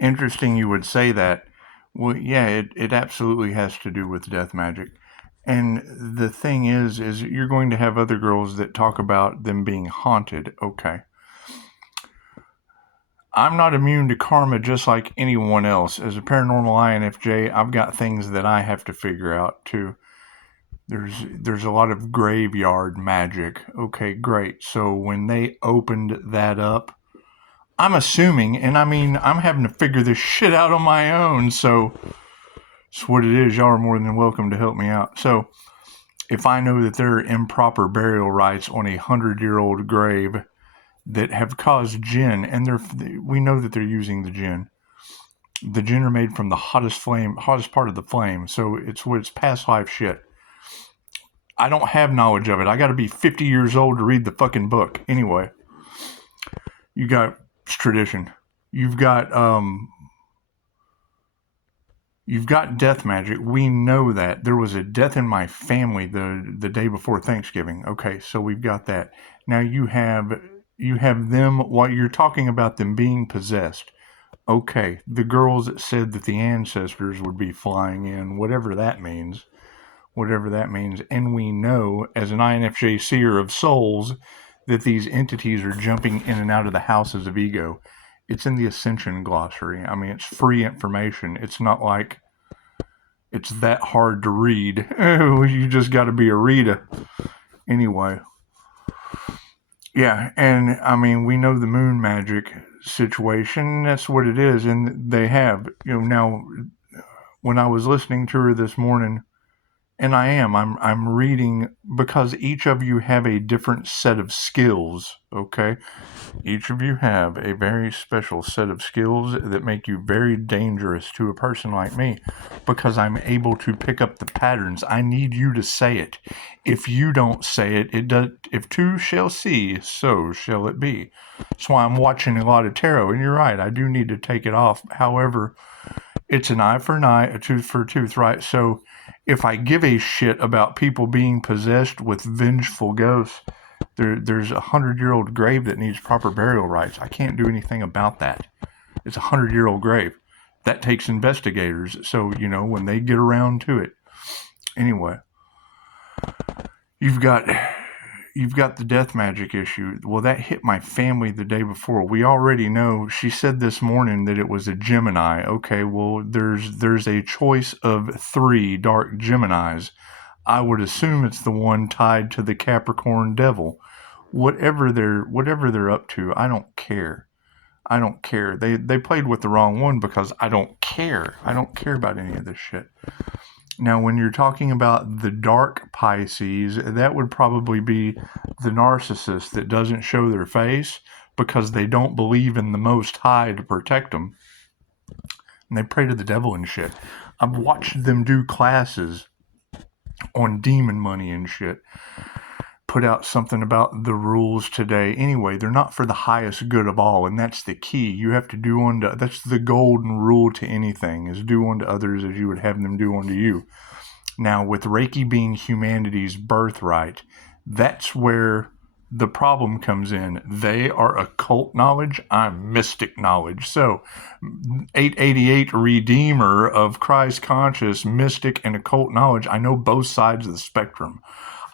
Interesting you would say that. Well, yeah, it absolutely has to do with death magic. And the thing is you're going to have other girls that talk about them being haunted. Okay. I'm not immune to karma just like anyone else. As a paranormal INFJ, I've got things that I have to figure out too. There's a lot of graveyard magic. Okay, great. So when they opened that up, I'm assuming, and I mean, I'm having to figure this shit out on my own, so it's what it is. Y'all are more than welcome to help me out. So if I know that there are improper burial rites on a 100-year-old grave that have caused jinn, and we know that they're using the jinn. The jinn are made from the hottest part of the flame, so it's past life shit. I don't have knowledge of it. I got to be 50 years old to read the fucking book. Anyway, you got tradition. You've got death magic. We know that there was a death in my family the day before Thanksgiving. Okay, so we've got that. Now you have them while you're talking about them being possessed. Okay, the girls that said that the ancestors would be flying in, whatever that means. And we know, as an INFJ seer of souls, that these entities are jumping in and out of the houses of ego. It's in the Ascension glossary. I mean, it's free information. It's not like it's that hard to read. You just got to be a reader. Anyway. Yeah, and I mean, we know the moon magic situation. That's what it is. And they have, now, when I was listening to her this morning, and I'm reading, because each of you have a different set of skills, okay? Each of you have a very special set of skills that make you very dangerous to a person like me, because I'm able to pick up the patterns. I need you to say it. If you don't say it, if two shall see, so shall it be. That's why I'm watching a lot of tarot, and you're right, I do need to take it off. However, it's an eye for an eye, a tooth for a tooth, right? So if I give a shit about people being possessed with vengeful ghosts, there's a 100-year-old grave that needs proper burial rites. I can't do anything about that. It's a 100-year-old grave. That takes investigators. So, when they get around to it. Anyway, you've got the death magic issue. Well, that hit my family the day before. We already know. She said this morning that it was a Gemini. Okay, well, there's a choice of 3 dark Geminis. I would assume it's the one tied to the Capricorn devil. Whatever they're up to, I don't care. They played with the wrong one, because I don't care. I don't care about any of this shit. Now, when you're talking about the dark Pisces, that would probably be the narcissist that doesn't show their face because they don't believe in the Most High to protect them. And they pray to the devil and shit. I've watched them do classes on demon money and shit. Put out something about the rules today. Anyway, they're not for the highest good of all, and that's the key. You have to do unto, that's the golden rule to anything, is do unto others as you would have them do unto you. Now, with Reiki being humanity's birthright, that's where the problem comes in. They are occult knowledge, I'm mystic knowledge. So, 888 Redeemer of Christ conscious, mystic, and occult knowledge, I know both sides of the spectrum.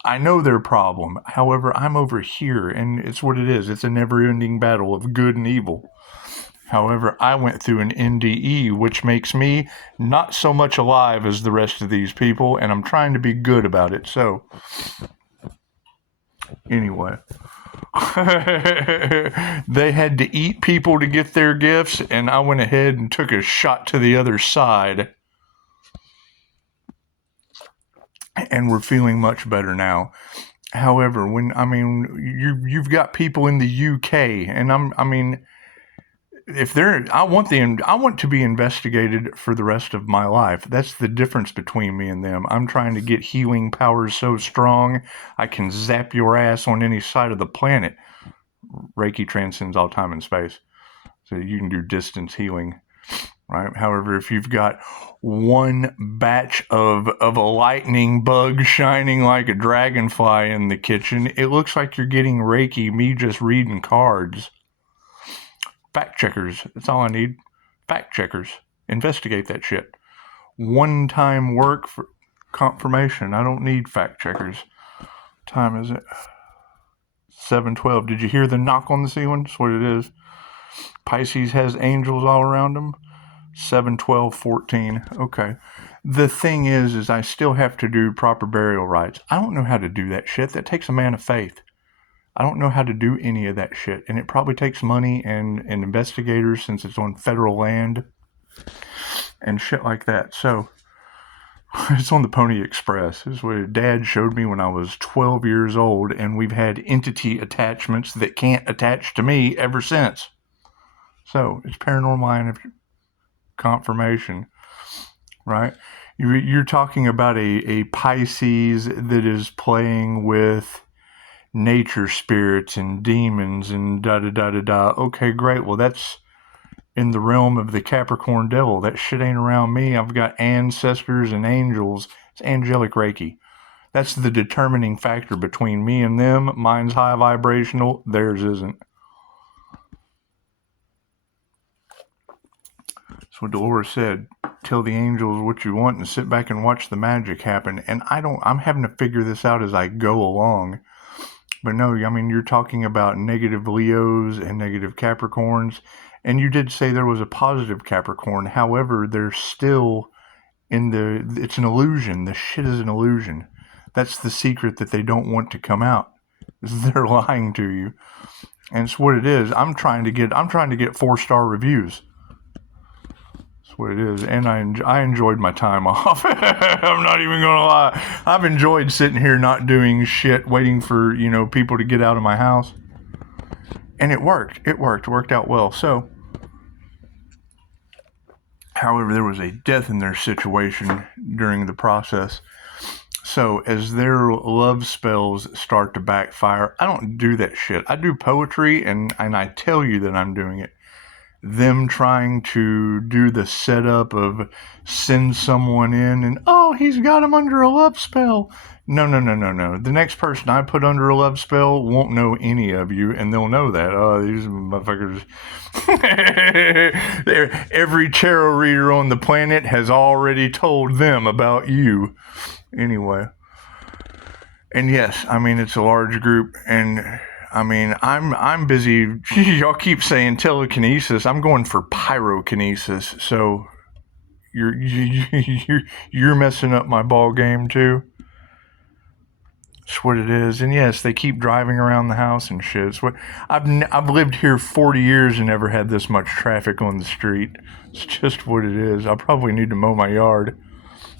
I know their problem. However, I'm over here, and it's what it is. It's a never-ending battle of good and evil. However, I went through an NDE, which makes me not so much alive as the rest of these people, and I'm trying to be good about it. So, anyway, they had to eat people to get their gifts, and I went ahead and took a shot to the other side. And we're feeling much better now. However, you've got people in the UK, and I want to be investigated for the rest of my life. That's the difference between me and them. I'm trying to get healing powers so strong I can zap your ass on any side of the planet. Reiki transcends all time and space, so you can do distance healing. Right. However, if you've got one batch of a lightning bug shining like a dragonfly in the kitchen, it looks like you're getting Reiki, me just reading cards. Fact checkers. That's all I need. fact checkers. Investigate that shit. One-time work for confirmation. I don't need fact checkers. Time is it? 7:12. Did you hear the knock on the ceiling? That's what it is. Pisces has angels all around them. 7/12/14. Okay. The thing is I still have to do proper burial rites. I don't know how to do that shit. That takes a man of faith. I don't know how to do any of that shit. And it probably takes money and investigators since it's on federal land and shit like that. So it's on the Pony Express. This is what Dad showed me when I was 12 years old, and we've had entity attachments that can't attach to me ever since. So it's paranormal confirmation, right? You're talking about a Pisces that is playing with nature spirits and demons and da-da-da-da-da. Okay, great. Well, that's in the realm of the Capricorn devil. That shit ain't around me. I've got ancestors and angels. It's angelic Reiki. That's the determining factor between me and them. Mine's high vibrational. Theirs isn't. That's what Dolores said. Tell the angels what you want and sit back and watch the magic happen. And I'm having to figure this out as I go along. But no, I mean, you're talking about negative Leos and negative Capricorns. And you did say there was a positive Capricorn. However, there's still it's an illusion. The shit is an illusion. That's the secret that they don't want to come out. They're lying to you. And it's what it is. I'm trying to get 4-star reviews. What it is, and I enjoyed my time off. I'm not even gonna lie. I've enjoyed sitting here not doing shit, waiting for people to get out of my house, and it worked. It worked out well. So, however, there was a death in their situation during the process. So as their love spells start to backfire, I don't do that shit. I do poetry, and I tell you that I'm doing it. Them trying to do the setup of send someone in and, oh, he's got him under a love spell. No. The next person I put under a love spell won't know any of you, and they'll know that. Oh, these motherfuckers. Every tarot reader on the planet has already told them about you. Anyway. And yes, I mean, it's a large group, and I mean, I'm busy. Y'all keep saying telekinesis. I'm going for pyrokinesis. So you're messing up my ball game too. That's what it is. And yes, they keep driving around the house and shit. It's what I've lived here 40 years and never had this much traffic on the street. It's just what it is. I probably need to mow my yard.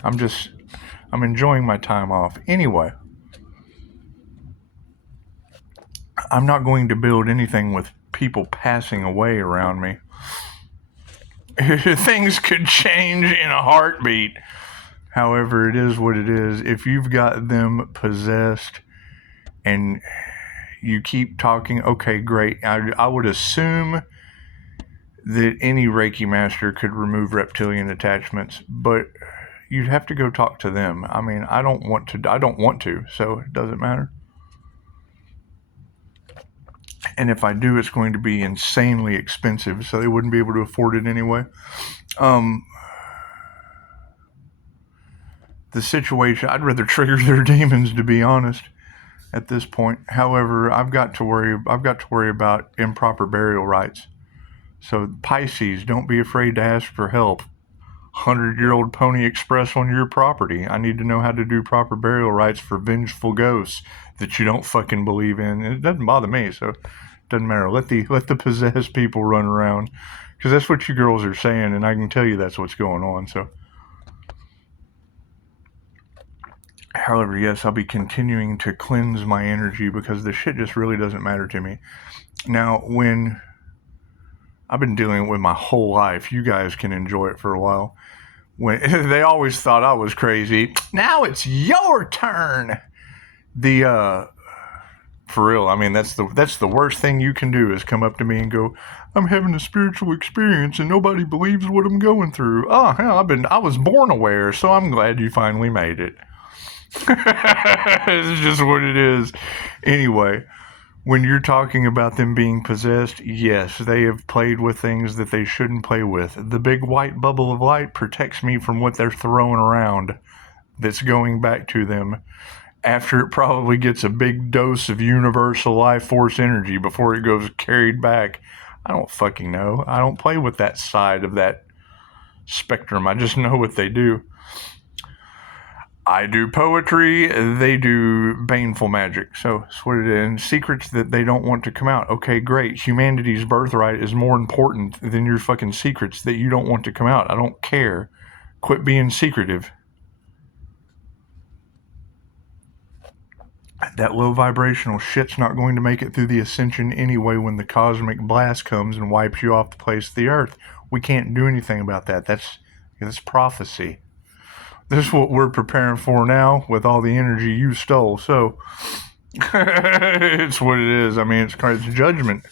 I'm enjoying my time off. Anyway. I'm not going to build anything with people passing away around me. Things could change in a heartbeat. However, it is what it is. If you've got them possessed and you keep talking, okay, great. I would assume that any Reiki master could remove reptilian attachments, but you'd have to go talk to them. I mean, I don't want to, so it doesn't matter. And if I do, it's going to be insanely expensive, so they wouldn't be able to afford it anyway. The situation, I'd rather trigger their demons, to be honest, at this point. However, I've got to worry about improper burial rites. So Pisces, don't be afraid to ask for help. 100-year-old Pony Express on your property. I need to know how to do proper burial rites for vengeful ghosts that you don't fucking believe in. It doesn't bother me, so it doesn't matter. Let the possessed people run around, because that's what you girls are saying, and I can tell you that's what's going on. So, however, yes, I'll be continuing to cleanse my energy because this shit just really doesn't matter to me. Now, when I've been dealing with my whole life, you guys can enjoy it for a while. When they always thought I was crazy. Now it's your turn. For real, I mean, that's the worst thing you can do is come up to me and go, I'm having a spiritual experience and nobody believes what I'm going through. Oh, hell, I was born aware, so I'm glad you finally made it. It's just what it is. Anyway, When you're talking about them being possessed, yes, they have played with things that they shouldn't play with. The big white bubble of light protects me from what they're throwing around that's going back to them after it probably gets a big dose of universal life force energy before it goes carried back. I don't fucking know. I don't play with that side of that spectrum. I just know what they do. I do poetry, they do baneful magic. So it's what it is. And secrets that they don't want to come out. Okay, great. Humanity's birthright is more important than your fucking secrets that you don't want to come out. I don't care. Quit being secretive. That low vibrational shit's not going to make it through the ascension anyway when the cosmic blast comes and wipes you off the face of the earth. We can't do anything about that. That's prophecy. This is what we're preparing for now with all the energy you stole. So it's what it is. I mean, it's judgment.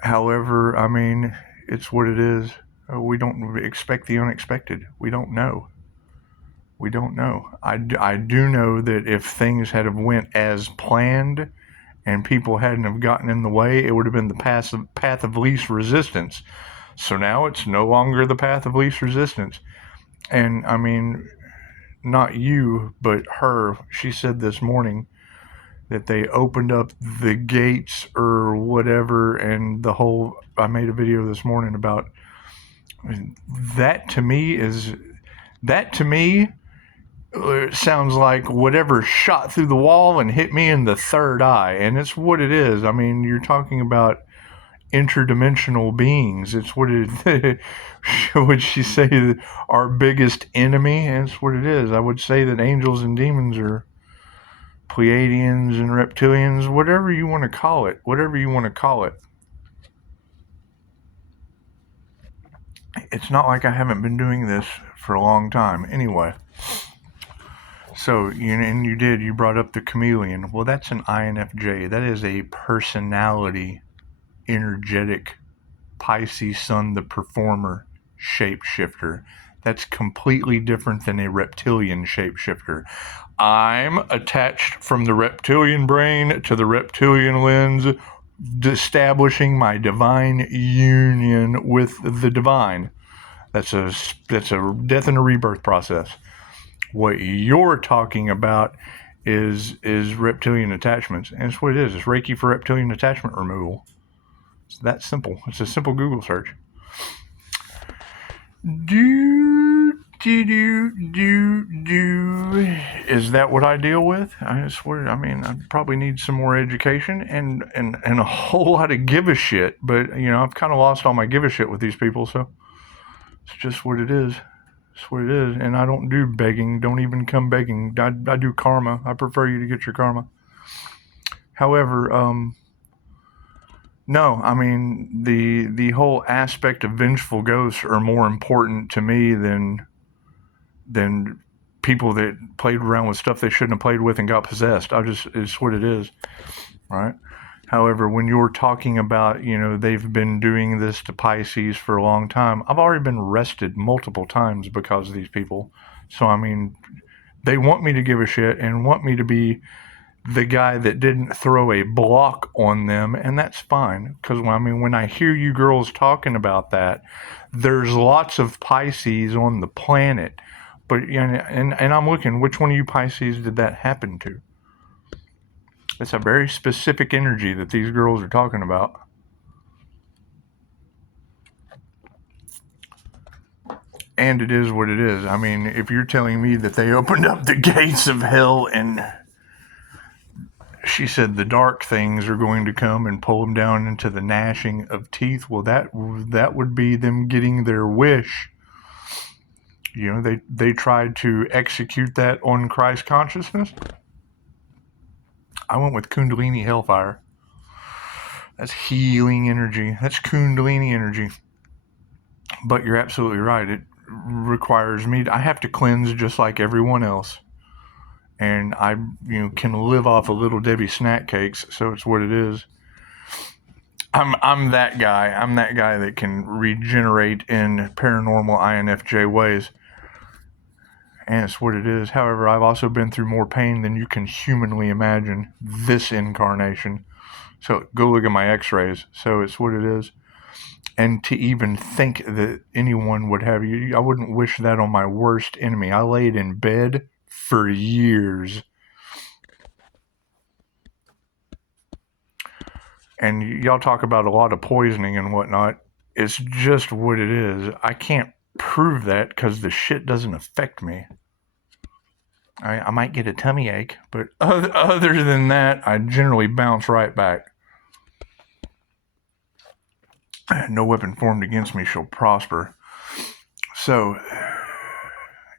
However, I mean, it's what it is. We don't expect the unexpected. We don't know. We don't know. I do know that if things had have went as planned and people hadn't have gotten in the way, it would have been the path of least resistance. So now it's no longer the path of least resistance. And I mean, not you, but her. She said this morning that they opened up the gates or whatever, and the whole. I made a video this morning about that. To me, it sounds like whatever shot through the wall and hit me in the third eye, and it's what it is. I mean, you're talking about interdimensional beings. It's what it would she say our biggest enemy? And it's what it is. I would say that angels and demons are Pleiadians and reptilians, whatever you want to call it. It's not like I haven't been doing this for a long time. Anyway, so you brought up the chameleon. Well, that's an INFJ. That is a personality, energetic Pisces sun, the performer shapeshifter. That's completely different than a reptilian shapeshifter. I'm attached from the reptilian brain to the reptilian lens, establishing my divine union with the divine. That's a death and a rebirth process. What you're talking about is reptilian attachments, and it's what it is. It's Reiki for reptilian attachment removal. It's that simple. It's a simple Google search. Is that what I deal with? I swear. I mean, I probably need some more education and a whole lot of give a shit. But I've kind of lost all my give a shit with these people. So it's just what it is. It's what it is. And I don't do begging. Don't even come begging. I do karma. I prefer you to get your karma. However, no, I mean, the whole aspect of vengeful ghosts are more important to me than people that played around with stuff they shouldn't have played with and got possessed. It's what it is, right? However, when you're talking about, they've been doing this to Pisces for a long time, I've already been arrested multiple times because of these people. So, I mean, they want me to give a shit and want me to be the guy that didn't throw a block on them, and that's fine. Because, when I hear you girls talking about that, there's lots of Pisces on the planet. But, and I'm looking, which one of you Pisces did that happen to? It's a very specific energy that these girls are talking about. And it is what it is. I mean, if you're telling me that they opened up the gates of hell and she said the dark things are going to come and pull them down into the gnashing of teeth, well, that would be them getting their wish. They tried to execute that on Christ consciousness. I went with Kundalini Hellfire. That's healing energy. That's Kundalini energy. But you're absolutely right. It requires me. I have to cleanse just like everyone else. And I, can live off of Little Debbie snack cakes. So it's what it is. I'm that guy. I'm that guy that can regenerate in paranormal INFJ ways. and it's what it is. However, I've also been through more pain than you can humanly imagine this incarnation. So go look at my x-rays. So it's what it is. And to even think that anyone would have you, I wouldn't wish that on my worst enemy. I laid in bed for years. And y'all talk about a lot of poisoning and whatnot. It's just what it is. I can't prove that because the shit doesn't affect me. I might get a tummy ache, but other than that, I generally bounce right back. No weapon formed against me shall prosper. So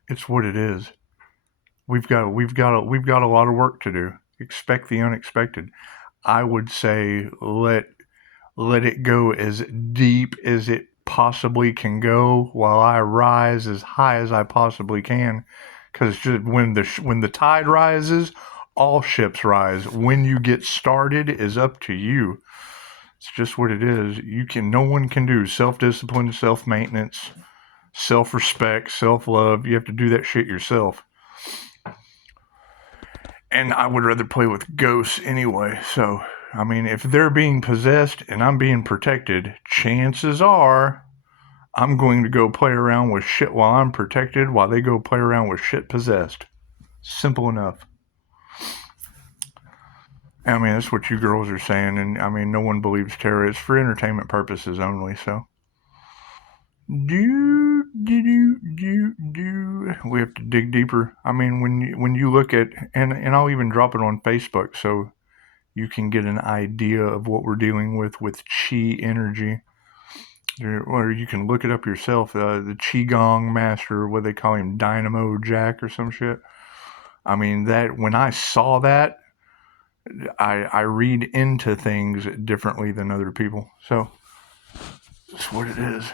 it's what it is. We've got a lot of work to do. Expect the unexpected. I would say let it go as deep as it possibly can go while I rise as high as I possibly can. Because when the tide rises, all ships rise. When you get started is up to you. It's just what it is. No one can do self-discipline, self-maintenance, self-respect, self-love. You have to do that shit yourself. And I would rather play with ghosts anyway. So, I mean, if they're being possessed and I'm being protected, chances are I'm going to go play around with shit while I'm protected, while they go play around with shit possessed. Simple enough. I mean, that's what you girls are saying, and I mean, no one believes tarot. It's for entertainment purposes only, so. We have to dig deeper. I mean, when you look at, and I'll even drop it on Facebook so you can get an idea of what we're dealing with chi energy. Or you can look it up yourself. The Qigong master, what they call him, Dynamo Jack or some shit. I mean, that when I saw that, I read into things differently than other people. So that's what it is.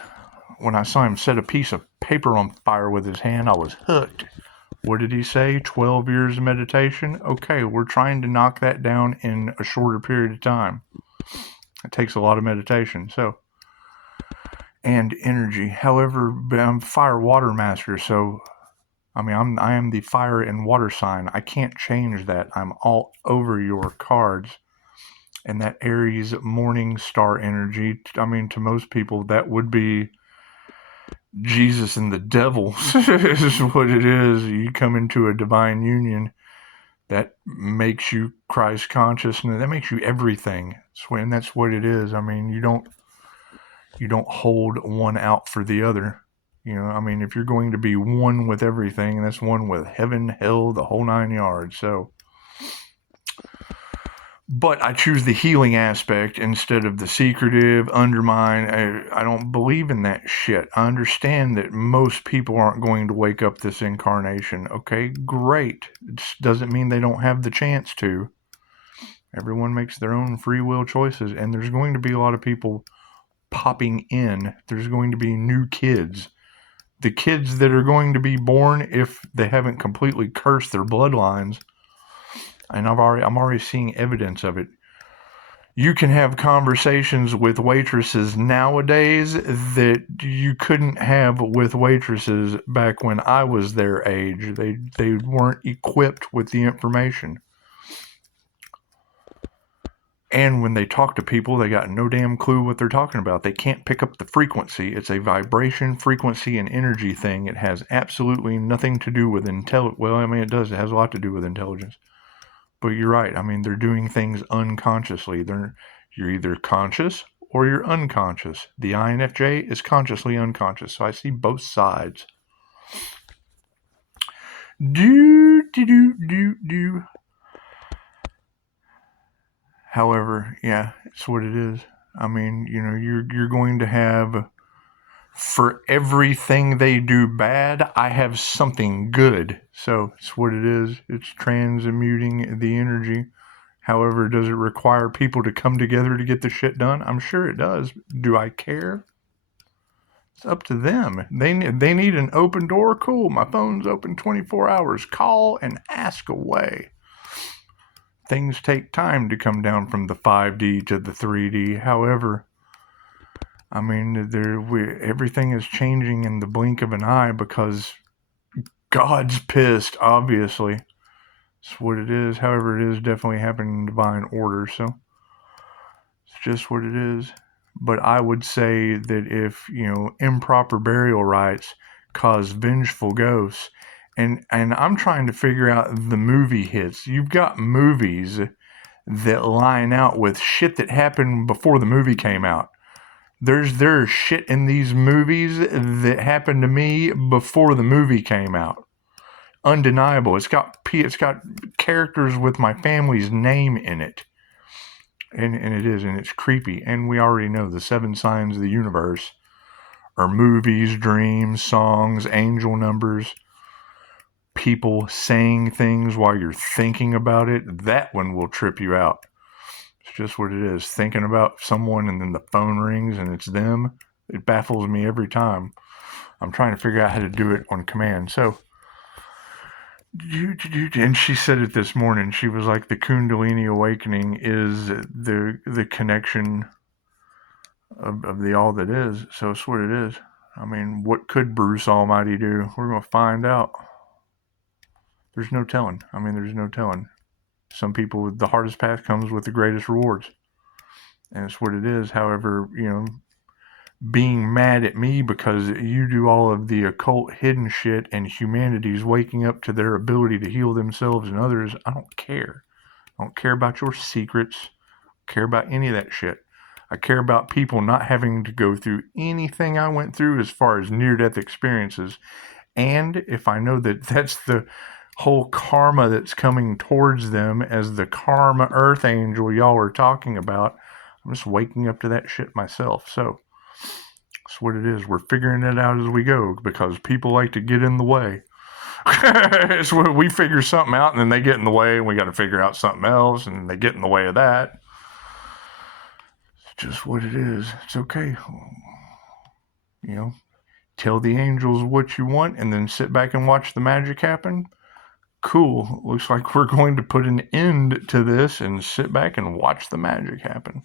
When I saw him set a piece of paper on fire with his hand, I was hooked. What did he say? 12 years of meditation? Okay, we're trying to knock that down in a shorter period of time. It takes a lot of meditation. So, and energy. However, I'm fire water master, so I mean, I am the fire and water sign. I can't change that. I'm all over your cards. And that Aries morning star energy, I mean, to most people, that would be Jesus and the devil is what it is. You come into a divine union that makes you Christ conscious, and that makes you everything. And that's what it is. I mean, you don't hold one out for the other. You know, I mean, if you're going to be one with everything, that's one with heaven, hell, the whole 9 yards. So, but I choose the healing aspect instead of the secretive, undermine. I don't believe in that shit. I understand that most people aren't going to wake up this incarnation. Okay, great. It doesn't mean they don't have the chance to. Everyone makes their own free will choices, and there's going to be a lot of people popping in. There's going to be new kids. The kids that are going to be born, if they haven't completely cursed their bloodlines, and I'm already seeing evidence of it. You can have conversations with waitresses nowadays that you couldn't have with waitresses back when I was their age. They weren't equipped with the information. And when they talk to people, they got no damn clue what they're talking about. They can't pick up the frequency. It's a vibration, frequency, and energy thing. It has absolutely nothing to do with intelligence. Well, I mean, it does. It has a lot to do with intelligence. But you're right. I mean, they're doing things unconsciously. You're either conscious or you're unconscious. The INFJ is consciously unconscious. So I see both sides. However, yeah, it's what it is. I mean, you know, you're going to have, for everything they do bad, I have something good. So it's what it is. It's transmuting the energy. However, does it require people to come together to get the shit done? I'm sure it does. Do I care? It's up to them. They need an open door. Cool. My phone's open 24 hours. Call and ask away. Things take time to come down from the 5D to the 3D. However, I mean, everything is changing in the blink of an eye because God's pissed, obviously. It's what it is. However, it is definitely happening in divine order, so it's just what it is. But I would say that if, improper burial rites cause vengeful ghosts, and I'm trying to figure out the movie hits. You've got movies that line out with shit that happened before the movie came out. There's shit in these movies that happened to me before the movie came out. Undeniable. It's got characters with my family's name in it. And it's creepy. And we already know the 7 signs of the universe are movies, dreams, songs, angel numbers, people saying things while you're thinking about it. That one will trip you out. It's just what it is. Thinking about someone and then the phone rings and it's them. It baffles me every time. I'm trying to figure out how to do it on command. So, and she said it this morning. She was like, the Kundalini awakening is the connection of the all that is. So it's what it is. I mean, what could Bruce Almighty do? We're going to find out. There's no telling. There's no telling. Some people, the hardest path comes with the greatest rewards. And it's what it is. However, being mad at me because you do all of the occult hidden shit and humanity's waking up to their ability to heal themselves and others, I don't care. I don't care about your secrets. I don't care about any of that shit. I care about people not having to go through anything I went through as far as near-death experiences. And if I know that that's the whole karma that's coming towards them as the karma earth angel y'all are talking about, I'm just waking up to that shit myself. So that's what it is. We're figuring it out as we go because people like to get in the way. It's when we figure something out and then they get in the way and we got to figure out something else and they get in the way of that. It's just what it is. It's okay. Tell the angels what you want and then sit back and watch the magic happen. Cool. Looks like we're going to put an end to this and sit back and watch the magic happen.